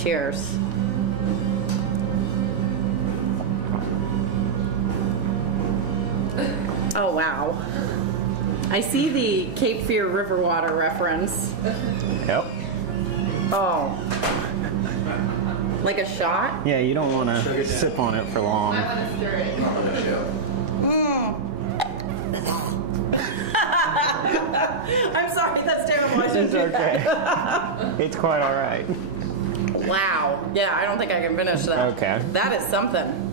Cheers. Oh, wow. I see the Cape Fear River water reference. Yep. Oh. Like a shot? Yeah, you don't want to sip on it for long. I want to stir it. I'm sorry, that's terrible. I shouldn't It's do okay. that. It's quite all right. Wow. Yeah, I don't think I can finish that. Okay. That is something.